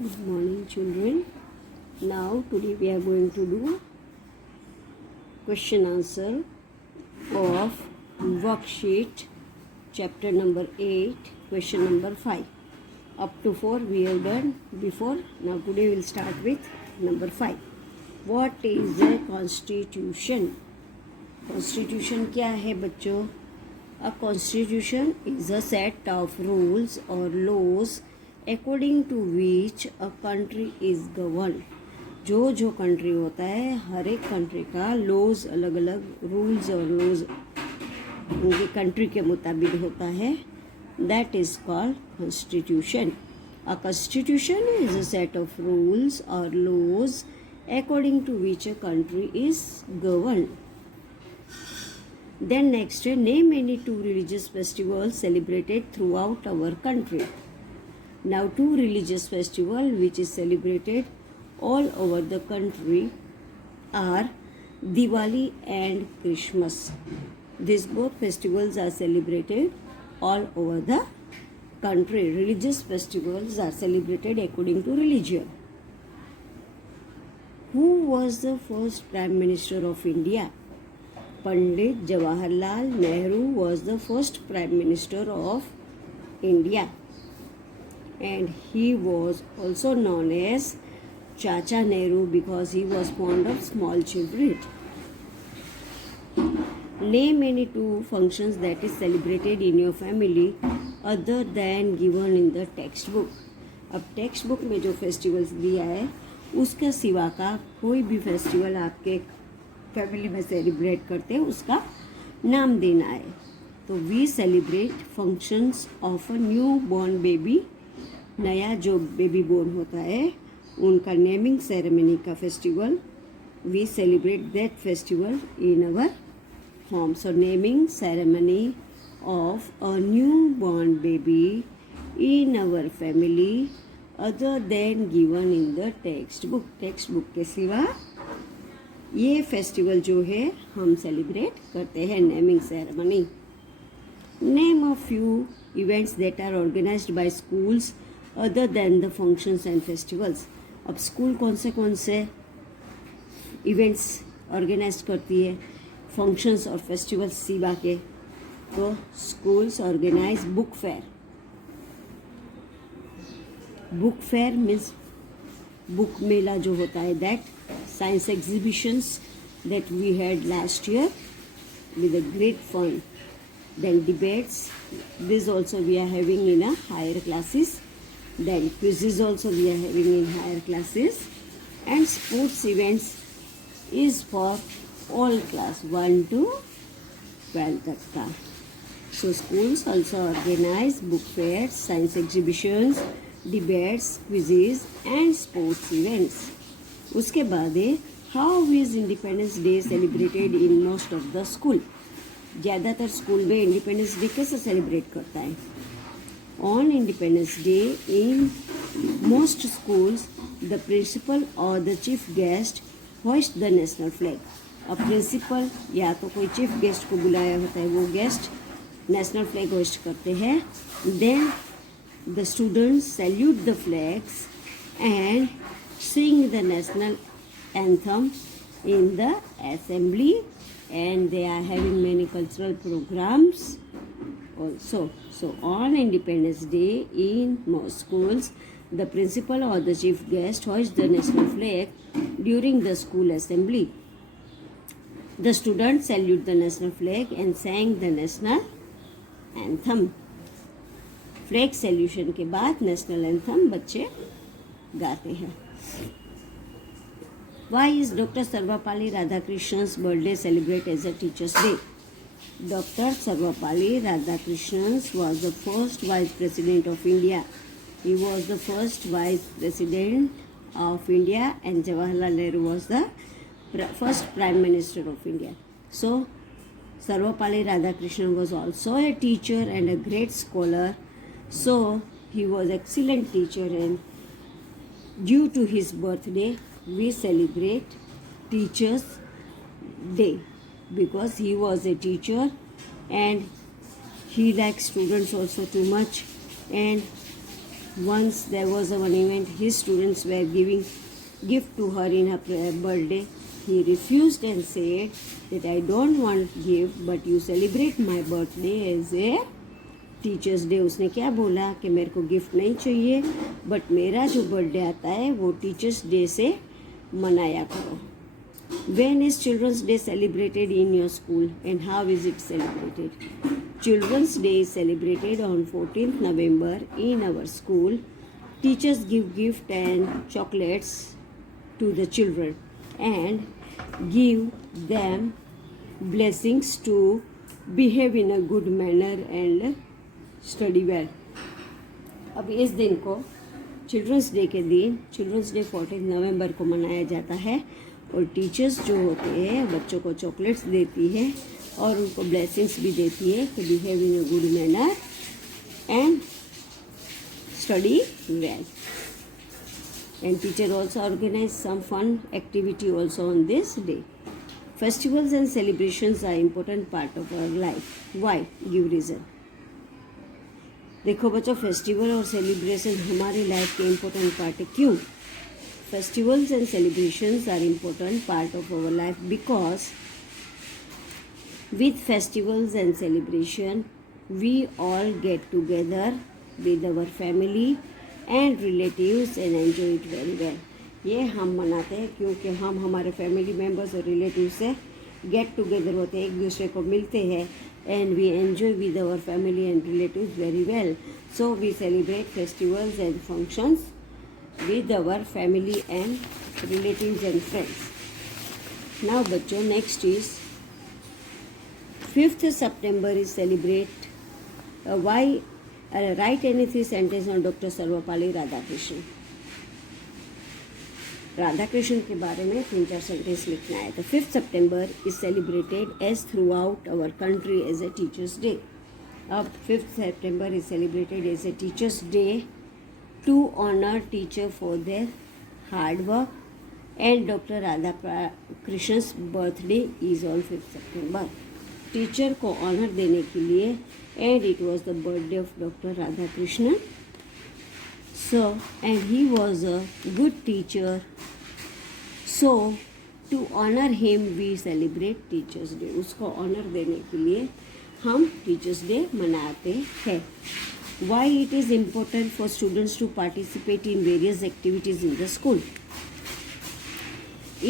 Good morning, children. Now, today we are going to do question answer of worksheet chapter number 8, question number 5. Up to 4 we have done before. Now, today we will start with number 5. What is a constitution? Constitution क्या है बच्चों? A constitution is a set of rules or laws according to which a country is governed. जो country होता है, हर एक country का laws अलग अलग रूल्स और लॉज उनकी कंट्री के मुताबिक होता है. That is called constitution. A constitution is a set of rules और laws according to which a country is governed. Then next, name any two religious festivals celebrated throughout our country. Now, two religious festivals which is celebrated all over the country are Diwali and Christmas. These both festivals are celebrated all over the country. Religious festivals are celebrated according to religion. Who was the first Prime Minister of India? Pandit Jawaharlal Nehru was the first Prime Minister of India. And he was also known as Chacha Nehru because he was fond of small children. Name any two functions that is celebrated in your family other than given in the textbook. अब text book में जो festivals दिया है उसका सिवा का कोई भी फेस्टिवल आपके फैमिली में सेलिब्रेट करते हैं उसका नाम देना है. तो we celebrate functions of a new born baby. नया जो बेबी बोर्न होता है उनका नेमिंग सेरेमनी का festival. We celebrate that festival in our home. So naming ceremony of a new born baby in our family other than given in the text book. Text book के सिवा ये festival जो है हम celebrate करते हैं naming ceremony. Name a few events that are organised by schools other than the functions and festivals. अब school कौन से इवेंट्स ऑर्गेनाइज करती है फंक्शंस और फेस्टिवल्स सिवा के? तो schools organise book fair. Book fair means book मेला जो होता है. That science exhibitions that we had last year with a great fun. Then debates, this also we are having in a higher classes. Then quizzes also we are having in higher classes. And sports events is for all class 1 to 12 tak ka. So schools also organize book fairs, science exhibitions, debates, quizzes and sports events. उसके बाद है how is independence day celebrated in most of the school. ज़्यादातर school में independence day कैसे celebrate करता है? On independence day in most schools the principal और the chief guest host the national flag. अब प्रिंसिपल या तो कोई चीफ गेस्ट को बुलाया होता है वो गेस्ट नेशनल फ्लैग होस्ट करते हैं. Then the students salute the flags and sing the national anthem in the assembly, and they are having many cultural programs also. So on Independence Day in most schools the principal or the chief guest hoists the national flag during the school assembly. The students salute the national flag and sang the national anthem. Flag salutation के बाद national anthem बच्चे गाते हैं. Why is Dr. Sarvapalli Radhakrishnan's birthday celebrated as a Teacher's Day? Dr. Sarvapalli Radhakrishnan was the first Vice President of India. He was the first Vice President of India and Jawaharlal Nehru was the first Prime Minister of India. So, Sarvapalli Radhakrishnan was also a teacher and a great scholar. So, he was excellent teacher and due to his birthday, we celebrate Teachers' Day because he was a teacher and he likes students also too much and Once there was one event, his students were giving gift to her in her birthday. He refused and said that I don't want gift, but you celebrate my birthday as a teachers day. उसने क्या बोला कि मेरे को gift नहीं चाहिए, but मेरा जो बर्थडे आता है वो टीचर्स डे से मनाया करो. When is Children's Day celebrated in your school and how is it celebrated? Children's Day is celebrated on 14th November in our school. Teachers give gift and chocolates to the children and give them blessings to behave in a good manner and study well. अब इस दिन को children's day के दिन children's day 14 नवंबर को मनाया जाता है और टीचर्स जो होते हैं बच्चों को चॉकलेट्स देती है और उनको ब्लेसिंग्स भी देती है कि behave in a good manner and study well. And teacher also organize some fun activity also on this day. Festivals and celebrations are important part of our life. Why? Give reason. देखो बच्चों, festival और celebration हमारी life के important part है. क्यों? Festivals and celebrations are important part of our life because with festivals and celebration we all get together with our family and relatives and enjoy it very well. ये हम मनाते हैं क्योंकि हम हमारे फैमिली मेम्बर्स और रिलेटिव से get together होते हैं, एक दूसरे को मिलते हैं and we enjoy with our family and relatives very well. So we celebrate festivals and functions with our family and relatives and friends. Now बच्चों, next is 5th September is celebrate why write any 3 sentences on Dr. Sarvapalli Radhakrishnan. Radhakrishna के बारे में 3-4 sentence लिखना है. तो 5th September is celebrated as throughout our country as a Teachers Day. अब 5th September is celebrated as a Teachers Day to honor teacher for their hard work, and Dr. Radhakrishnan's birthday is on 5th September. Teacher को honour देने के लिए, and it was the birthday of Dr. Radhakrishnan. So, and he was a good teacher. So, to honor him, we celebrate Teachers Day. उसको honour देने के लिए हम teachers day मनाते हैं. Why it is important for students to participate in various activities in the school?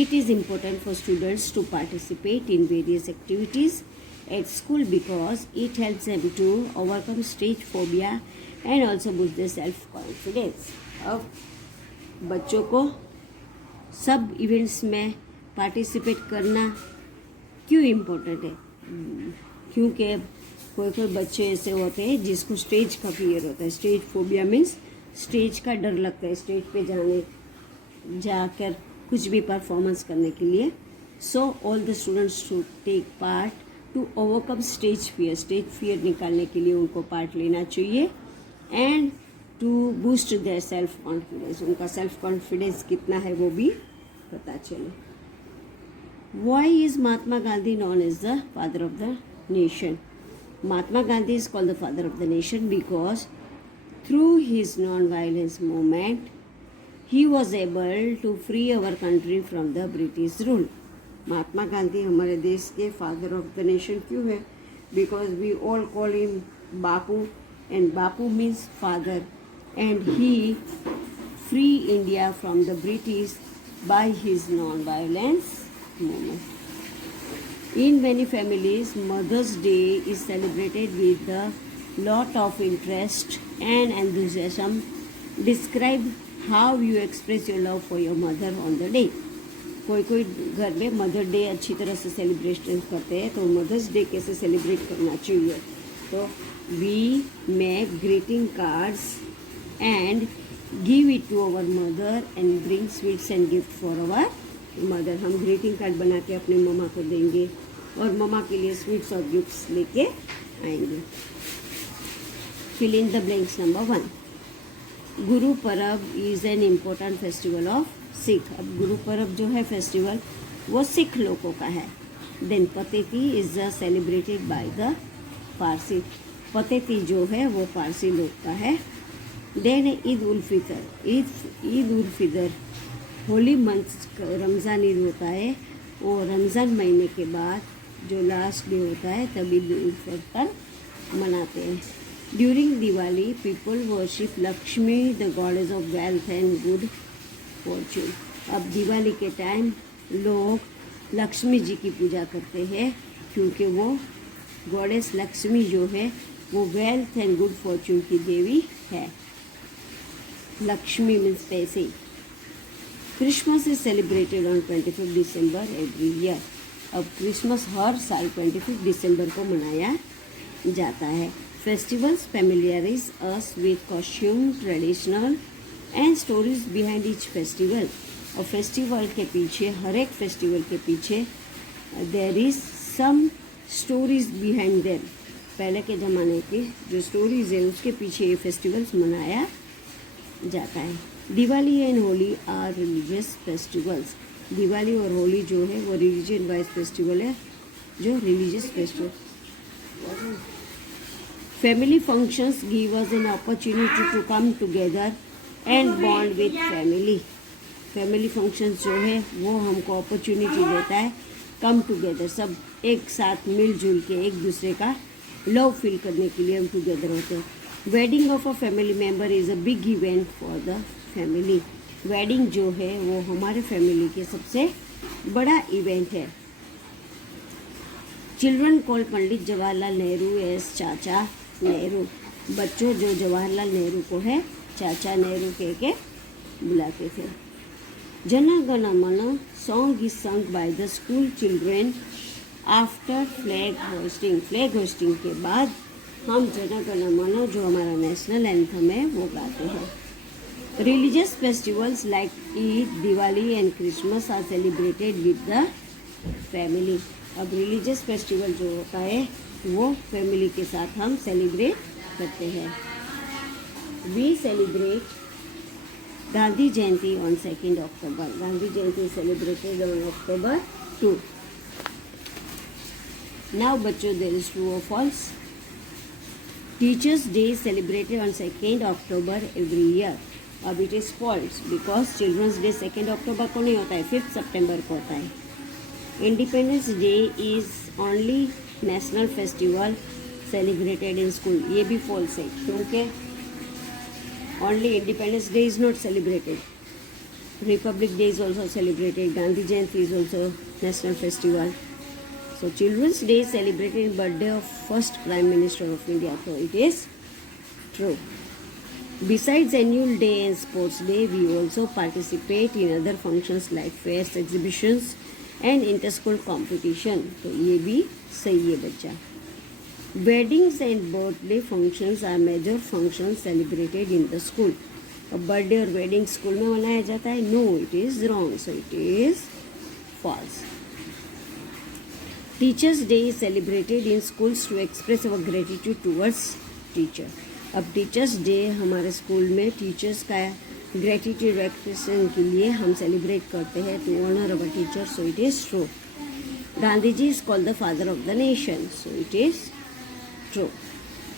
It is important for students to participate in various activities at school because it helps them to overcome stage phobia and also boost their self-confidence. अब बच्चों को सब events में participate करना क्यों important है? क्योंकि कोई बच्चे ऐसे होते हैं जिसको स्टेज का फियर होता है. स्टेज फोबिया मीन्स स्टेज का डर लगता है, स्टेज पे जाकर कुछ भी परफॉर्मेंस करने के लिए. So all the students should take part to overcome stage fear निकालने के लिए उनको पार्ट लेना चाहिए and to boost their self confidence. उनका सेल्फ कॉन्फिडेंस कितना है वो भी पता चले. Why is Mahatma Gandhi known as the father of the nation? Mahatma Gandhi is called the father of the nation because through his non-violence movement he was able to free our country from the British rule. Mahatma Gandhi हमारे देश के father of the nation क्यों है? Because we all call him Bapu and Bapu means father and he free India from the British by his non-violence movement. In many families, Mother's Day is celebrated with a lot of interest and enthusiasm. Describe how you express your love for your mother on the day. कोई घर में mother day अच्छी तरह से celebration करते हैं, तो mother's day कैसे सेलिब्रेट करना चाहिए? तो we make greeting cards and give it to our mother and bring sweets and gift for our mother. हम ग्रीटिंग कार्ड बना के अपने मम्मा को देंगे और मम्मा के लिए स्वीट्स और गिफ्ट्स लेके आएंगे. Fill in the blanks. Number 1, Guru Purab is an important festival of Sikh. अब गुरु परब जो है फेस्टिवल वो सिख लोगों का है. Then Pateti is celebrated by the Parsi. Pateti जो है वो पारसी लोग का है. Then Eid ul Fitr, Eid ul Fitr holy month, Ramzan Eid होता है और रमज़ान महीने के बाद जो लास्ट डे होता है तब ईद उल फितर मनाते हैं। During Diwali people worship Lakshmi the goddess of wealth and good Fortune. अब दिवाली के टाइम लोग लक्ष्मी जी की पूजा करते हैं क्योंकि वो गॉडेस लक्ष्मी जो है वो वेल्थ एंड गुड फॉर्चून की देवी है। लक्ष्मी मीन्स पैसे। Christmas is celebrated on 25 December every year. अब क्रिसमस हर साल 25 दिसंबर को मनाया जाता है। Festivals familiarise us with costume, traditional and stories behind each festival. और फेस्टिवल के पीछे, हर एक फेस्टिवल के पीछे there is some stories behind them. पहले के ज़माने की जो स्टोरीज है उसके पीछे ये फेस्टिवल्स मनाया जाता है। Diwali and Holi are religious festivals. Diwali और होली जो है वो रिलीजन वाइज फेस्टिवल है, जो religious festival. Family functions give us an opportunity to come together and bond with family. Family functions जो है वो हमको अपॉर्चुनिटी देता है कम टुगेदर, सब एक साथ मिलजुल के एक दूसरे का लव फील करने के लिए हम टुगेदर होते हैं। Wedding of a family member is a big event for the family. Wedding जो है वो हमारे फैमिली के सबसे बड़ा इवेंट है। Children call Pandit Jawaharlal Nehru as चाचा नेहरू। बच्चों जो जवाहरलाल नेहरू को है चाचा नेहरू कह के बुलाते थे। जन गण मन song is sung by the school children after flag hosting. Flag hosting के बाद हम जन गण मन जो हमारा नेशनल एंथम है वो गाते हैं। Religious festivals like Eid, Diwali and Christmas are celebrated with the family. अब रिलीजियस फेस्टिवल जो होता है वो फैमिली के साथ हम सेलिब्रेट करते हैं। We celebrate Gandhi Jayanti on 2 October. Gandhi Jayanti celebrated on October 2। Now बच्चों, देयर इज ट्रू और false. Teachers day celebrated on 2 October every year. अब it is false because children's day 2 अक्टूबर को नहीं होता है, 5 सितंबर को होता है। Independence day is only national festival celebrated in school. ये भी फॉल्स है क्योंकि only independence day is not celebrated. Republic day is also celebrated. Gandhi Jayanti is also national festival. So Children's Day is celebrated in birthday of first Prime Minister of India. So it is true. Besides annual day and sports day, we also participate in other functions like fairs, exhibitions and inter-school competition. तो ये भी सही है बच्चा। Weddings and birthday functions are major functions celebrated in the school. अब birthday और wedding school में मनाया जाता है? No, it is wrong. So it is false. Teachers day is celebrated in schools to express our gratitude towards teacher. अब teachers day हमारे school में teachers का ग्रेटिट्यूड एक्सप्रेशन के लिए हम सेलिब्रेट करते हैं to honour our teacher. So it is true. Gandhi ji is called the father of the nation. So it is true.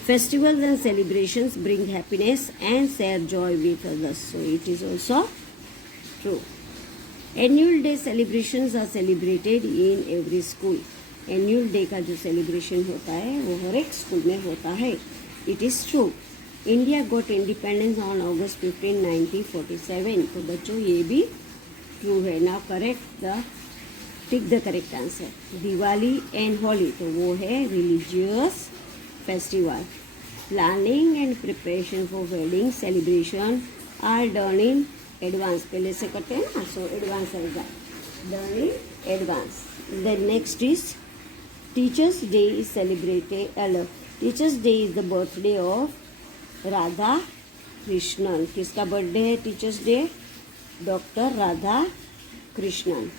Festivals and celebrations bring happiness and share joy with others. So it is also true. Annual day celebrations are celebrated in every school. Annual day का जो celebration होता है वो हर एक school में होता है। It is true. India got independence on August 15, 1947। तो बच्चों ये भी ट्रू है। Now correct the tick the correct answer. Diwali and Holi तो वो है religious festival. Planning and preparation for wedding celebration are done in advance. पहले से करते हैं ना, सो एडवांस आएगा, done in advance. Then next is teachers day is celebrated. Teachers day is the birthday of Radha Krishnan. किसका बर्थडे है teachers day? Doctor Radha Krishnan.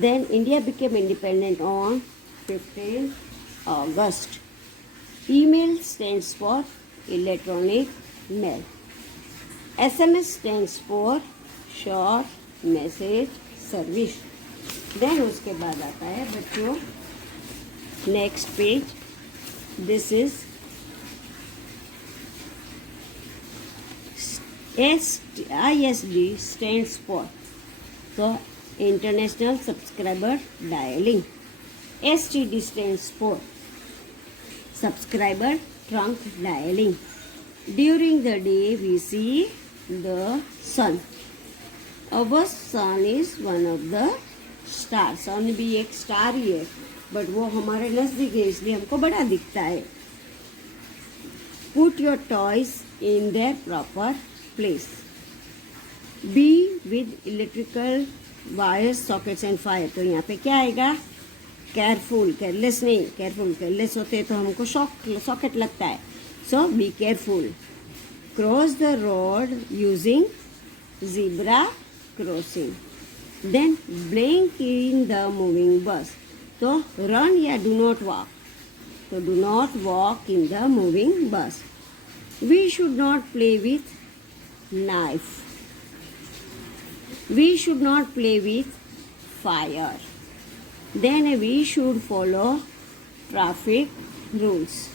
Then India became independent on 15 August। Email stands for electronic mail. SMS stands for short message service। देन उसके बाद आता है बच्चों next page. This is ISD stands for the International Subscriber Dialing. STD stands for Subscriber Trunk Dialing. During the day we see the sun. Our sun is one of the stars. sun भी एक star ही है, but वो हमारे नजदीक है इसलिए हमको बड़ा दिखता है. Put your toys in their proper place. Be with electrical wires, sockets and fire. तो यहाँ पे क्या आएगा? केयरफुल, केयरलेस नहीं. केयरफुल, केयरलेस होते तो हमको सॉकेट लगता है. So be careful. Cross the road using zebra crossing. Then blink in the moving bus. तो run या do not walk. So do not walk in the moving bus. We should not play with knife. We should not play with fire. Then we should follow traffic rules.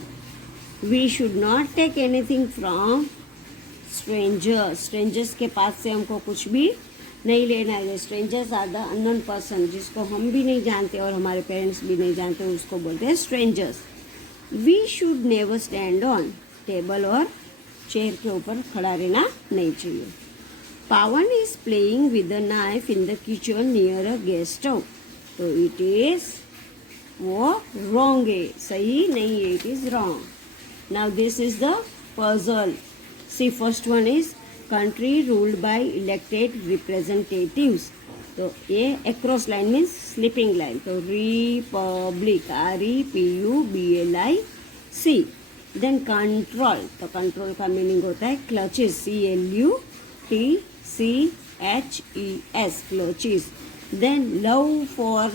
We should not take anything from strangers. Strangers के पास से हमको कुछ भी नहीं लेना है. Strangers are the unknown person, जिसको हम भी नहीं जानते और हमारे पेरेंट्स भी नहीं जानते, उसको बोलते हैं strangers. We should never stand on table और चेयर के ऊपर खड़ा रहना नहीं चाहिए. Pawan is playing with a knife in the kitchen near a gas stove. तो it is वो wrong है, सही नहीं है, it is wrong. Now this is the puzzle. See, first one is country ruled by elected representatives. तो ये across line means sleeping line. तो republic, REPUBLIC. Then control, तो control का meaning होता है clutches, CLUTCHES, clutches. Then love for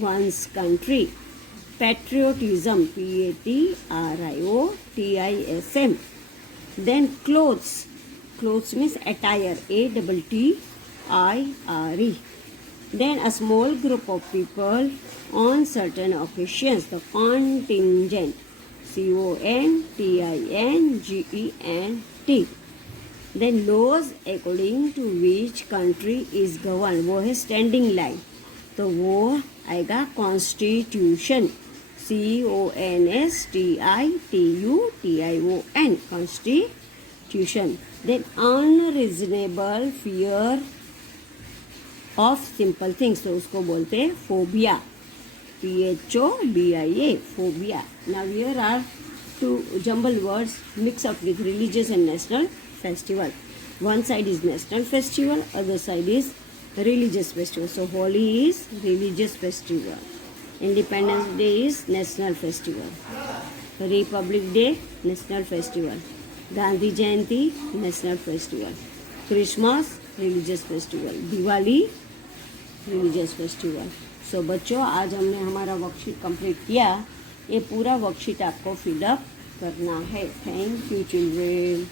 one's country. Patriotism, PATRIOTISM. Then clothes. Clothes means attire, ATTIRE. Then a small group of people on certain occasions, the contingent, CONTINGENT. Then laws according to which country is governed, वो है standing line. तो वो आएगा constitution, CONSTITUTION, constitution. Then unreasonable fear of simple things, तो उसको बोलते हैं phobia, PHOBIA, phobia. Now here are two jumbled words mixed up with religious and national festival. One side is national festival, other side is religious festival. So Holi is religious festival. Independence Day is national festival. Republic Day, national festival. Gandhi Jayanti, national festival. Christmas, religious festival. Diwali, religious festival. So बच्चों, आज हमने हमारा worksheet complete किया. ये पूरा worksheet आपको fill up करना है. Thank you children.